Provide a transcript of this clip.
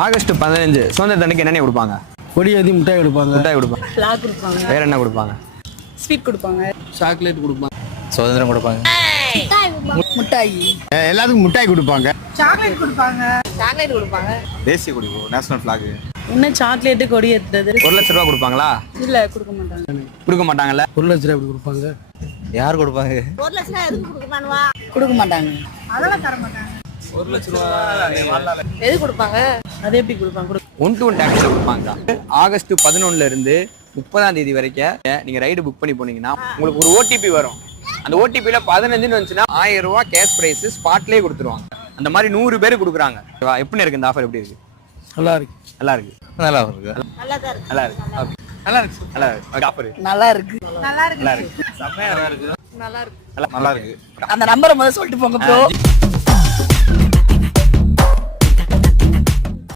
August 15 சுதந்திர தினத்துக்கு என்னென்ன கொடுப்பாங்க? கொடி ஏற்றி மிட்டாய் கொடுப்பாங்க. மிட்டாய் கொடுப்பாங்க. ஃபிளாக் கொடுப்பாங்க. வேற என்ன கொடுப்பாங்க? ஸ்வீட் கொடுப்பாங்க. சாக்லேட் கொடுப்பாங்க. சுதந்திரம் கொடுப்பாங்க. மிட்டாய். எல்லாத்துக்கும் மிட்டாய் கொடுப்பாங்க. சாக்லேட் கொடுப்பாங்க. சாக்லேட் கொடுப்பாங்க. தேசிய கொடி நேஷனல் ஃபிளாக். என்ன சாக்லேட் கொடி ஏத்துறது? 1 லட்ச ரூபா கொடுப்பாங்களா? இல்ல கொடுக்க மாட்டாங்க. கொடுக்க மாட்டாங்கல்ல? 1 லட்ச ரூபாய் கொடுப்பாங்க. யார் கொடுப்பாங்க? 1 லட்சம் எதுக்கு கொடுப்பானுவா? கொடுக்க மாட்டாங்க. அதெல்லாம் தர மாட்டாங்க. 1 லட்ச ரூபா எது கொடுப்பாங்க? அது எப்படி கொடுப்பாங்க? 1-to-1 டாக்ஸில கொடுப்பாங்க. ஆகஸ்ட் 11 இருந்து 30ஆம் தேதி வரைக்கும் நீங்க ரைடு புக் பண்ணி போனீங்கன்னா உங்களுக்கு ஒரு ஓடிபி வரும். அந்த ஓடிபில 15ன்னு வந்துச்சுன்னா 1000 ரூபாய் கேஷ் பிரைஸ் ஸ்பாட்லயே கொடுத்துருவாங்க. அந்த மாதிரி 100 பேர் கொடுக்குறாங்க. எப்படி இருக்கு இந்த ஆஃபர்? எப்படி இருக்கு? நல்லா இருக்கு. நல்லா இருக்கு. நல்லா இருக்கு. நல்லா இருக்கு. நல்லா இருக்கு. நல்லா இருக்கு. ஆஃபர் நல்லா இருக்கு. நல்லா இருக்கு. செமையா இருக்கு. நல்லா இருக்கு. நல்லா இருக்கு. அந்த நம்பரை முதல்ல சொல்லிட்டு போங்க ப்ரோ.